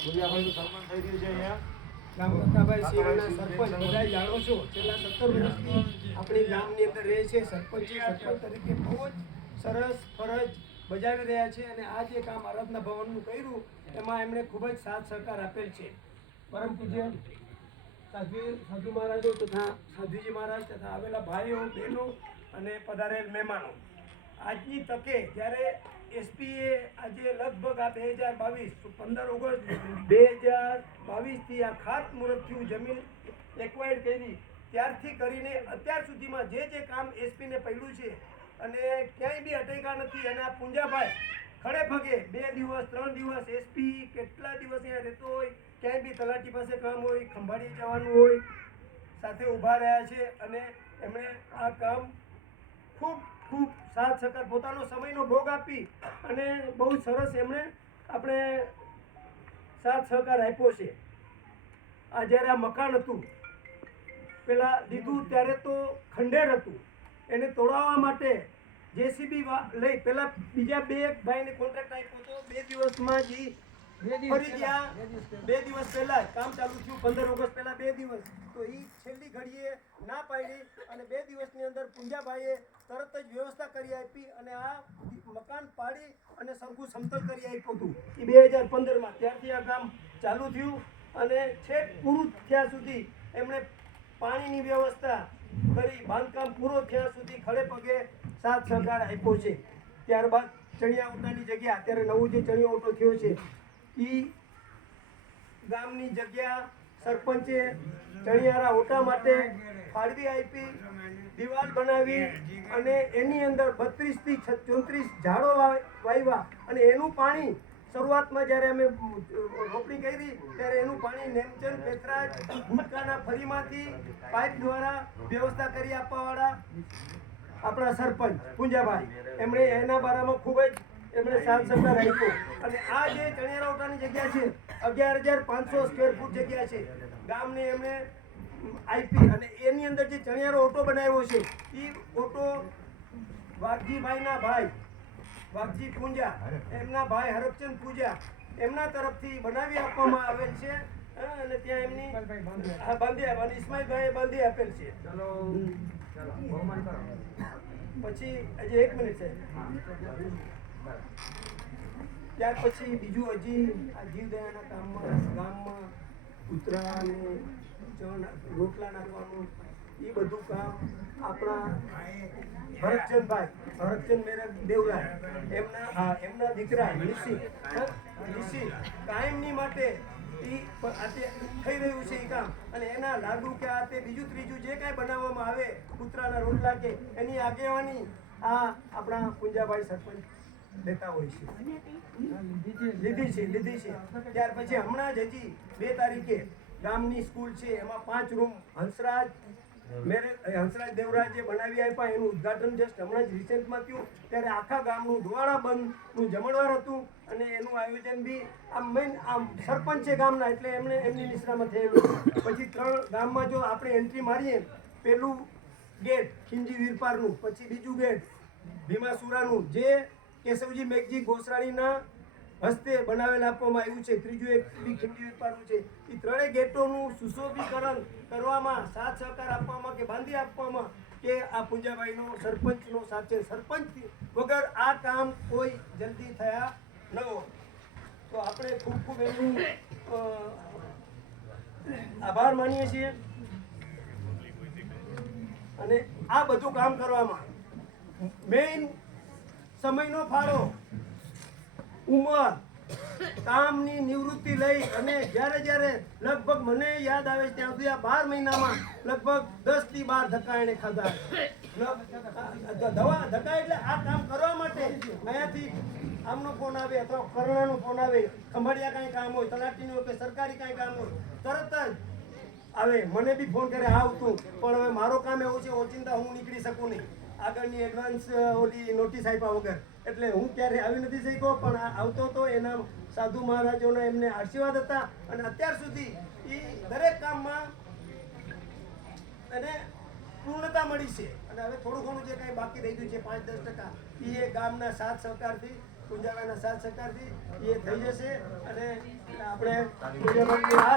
ભુલિયાભાઈનું સન્માન થઈ સરપંચ. બધા જાણો છો, છેલ્લા સત્તર વર્ષથી આપણી ગામની અંદર રહે છે સરપંચ સરપંચ તરીકે બહુ જ સરસ, ફરજ બજાવી રહ્યા છે અને આ જે કામ આરાધના ભવનનું કર્યું, એમાં એમણે ખૂબ જ સાથ સહકાર આપેલ છે. પરમ પૂજ્ય સાધ્વી, સાધુ મહારાજો તથા સાધુજી મહારાજ તથા આવેલા ભાઈઓ, બહેનો અને પધારેલ મહેમાનો. આજની તકે જ્યારે એસપીએ આજે લગભગ આ બે હજાર બાવીસ પંદર ઓગસ્ટ બે હજાર બાવીસથી આ ખાત મુહૂર્તથી જમીન એક્વાયર કરી. ત્યારથી કરીને અત્યાર સુધીમાં જે જે કામ એસપીને પડ્યું છે અને ક્યાંય બી અટેકા નથી. અને આ પૂંજાભાઈ ખડે પગે બે દિવસ, ત્રણ દિવસ એસપી કેટલા દિવસ અહીંયા રહેતો હોય, ક્યાંય બી તલાટી પાસે કામ હોય ખંભાળી જવાનું હોય, સાથે ઊભા રહ્યા છે. અને એમણે આ કામ ખૂબ ખૂબ સાથ સહકાર પોતાનો સમયનો ભોગ આપી અને બહુ સરસ એમણે આપણે સાથ સહકાર આપ્યો છે. આ જ્યારે આ મકાન હતું, પેલા લીધું ત્યારે તો ખંડેર હતું. એને તોડાવવા માટે જેસીબી લઈ પેલા બીજા બે ભાઈને કોન્ટ્રાક્ટ આપ્યો હતો બે દિવસમાં જ ફરી ગયા. બે દિવસ પહેલા. કામ ચાલુ થયું પંદર ઓગસ્ટ પહેલા બે દિવસ. તો એ છેલ્લી ઘડીએ ના પાડી અને બે દિવસની અંદર પુંજાભાઈએ તરત જ વ્યવસ્થા કરી આપી અને આ મકાન પાડી અને સરખું સમતલ કરી આપ્યું હતું. એ બે હજાર પંદરમાં. ત્યારથી આ કામ ચાલુ થયું અને છેક પૂરું થયા સુધી એમણે પાણીની વ્યવસ્થા કરી, બાંધકામ પૂરો થયા સુધી ખડે પગે સાથ સહકાર આપ્યો છે. ત્યારબાદ ચણિયા ઓટાની જગ્યા, અત્યારે નવું જે ચણિયા ઓટો થયો છે એ ગામની જગ્યા સરપંચે ચણિયારા ઓટા માટે ફાળવી આપી, દિવાલ બનાવી અને એની અંદર બત્રીસથી ચોત્રીસ ઝાડો વાવ- વાવ્યા અને એનું પાણી શરૂઆતમાં જ્યારે અમે રોપણી કરી, ત્યારે એનું પાણી નેમચંદ પેથરાજ ગુટકાના ફરીમાંથી પાઇપ દ્વારા વ્યવસ્થા કરી આપવાવાળા આપણા સરપંચ પૂંજાભાઈ. એમણે એના બારામાં ખૂબ જ એમણે સાથ સહકાર રાખ્યો અને આ જે ચણિયારા ઓટાની જગ્યા છે, અગિયાર હજાર પાંચસો સ્ક્વેર ફૂટ જગ્યા છે. ગામને એમણે આપી અને એની અંદર જે ચણિયારો ઓટો બનાવ્યો છે એ ઓટો વાઘજીભાઈના ભાઈ વાઘજી પૂંજા. એમના ભાઈ હરપચંદ પૂજા. એમના તરફથી બનાવી આપવામાં આવેલ છે. હા, અને ત્યાં એમની હા બાંધી અને ઇસ્માઇલભાઈએ બાંધી આપેલ છે. પછી હજી એક મિનિટ છે. ત્યાર પછી બીજું હજી આ જીવદયાના કામમાં ગામમાં કૂતરાને રોટલા નાખવાનું એ બધું કામ આપણા ભરતચંદભાઈ, ભરતચંદ મેરક દેવરાય, એમના એમના દીકરા નિશી નિશી કાયમની માટે એ થઈ રહ્યું છે એ કામ. અને એના લાડુ કે આ તે બીજું ત્રીજું જે કાંઈ બનાવવામાં આવે, કૂતરાના રોટલા કે એની આગેવાની આ આપણા પૂંજાભાઈ સરપંચ લેતા હોય છે. લીધી છે લીધી છે. ત્યાર પછી હમણાં જ હજી બે તારીખે ગામની સ્કૂલ છે, એમાં પાંચ રૂમ હંસરાજ મેરે હંસરાજ દેવરાજે બનાવી આપ્યા, એનું ઉદ્ઘાટન જસ્ટ હમણાં જ રિસેન્ટમાં થયું. ત્યારે આખા ગામનું ધુવાડા બંધનું જમણવાર હતું અને એનું આયોજન બી આમ મેઇન આમ સરપંચ ગામના, એટલે એમણે એમની નિશ્રામાં થયેલું. પછી ત્રણ ગામમાં જો આપણે એન્ટ્રી મારીએ, પેલું ગેટ, ખીંજી વીરપારનું, પછી બીજું ગેટ, ભીમાસુરાનું, જે કેશવજી મેઘજી ગોસરાણીના હસ્તે બનાવેલ આપવામાં આવ્યું છે. ત્રીજું એક ખીંજી વેપારનું છે. એ ત્રણેય ગેટોનું સુશોભીકરણ કરવામાં સાથ સહકાર આપવામાં કે બાંધી આપવામાં કે આ પૂંજાભાઈનો સરપંચનો સાથ છે. સરપંચ વગર આ કામ કોઈ જલ્દી થયા ન તો આપણે ખૂબ ખૂબ એનું આભાર માનીએ છીએ. અને આ બધું કામ કરવામાં મેઇન સમયનો ફાળો ઉંમર, કામની નિવૃત્તિ લઈ અને જ્યારે જ્યારે લગભગ મને યાદ આવે ત્યાં સુધી આ બાર મહિનામાં લગભગ દસથી બાર ધક્કા એને ખાધા. દવા, ધક્કા એટલે આ કામ કરવા માટે અહીંયાથી આમનો ફોન આવે અથવા કરણાનો ફોન આવે, ખંભાળિયા કાંઈ કામ હોય, તલાટીનું હોય કે સરકારી કાંઈ કામ હોય, તરત જ આવે, મને બી ફોન કરે આવતું પણ હવે મારો કામ એવું છે, ઓચિંતા, હું નીકળી શકું નહીં. આગળની એડવાન્સ ઓલી નોટિસ આપ્યા વગર. એટલે હું ક્યારે આવી નથી શક્યો, પણ આવતો તો એના સાધુ મહારાજોના એમને આશીર્વાદ હતા. અને અત્યાર સુધી એ દરેક કામમાં એને પૂર્ણતા મળી છે. અને હવે થોડું ઘણું જે કાંઈ બાકી રહી ગયું છે, પાંચ દસ ટકા એ ગામના સાથ સહકારથી કુંજાવાના સાથ સહકારથી એ થઈ જશે. અને આપણે આ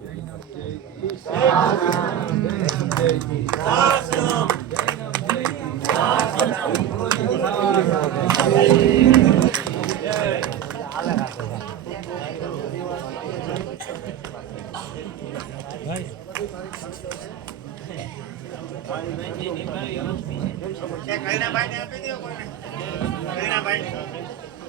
ભાઈ ભાઈ ભાઈ આપી દો કોઈને. ભાઈ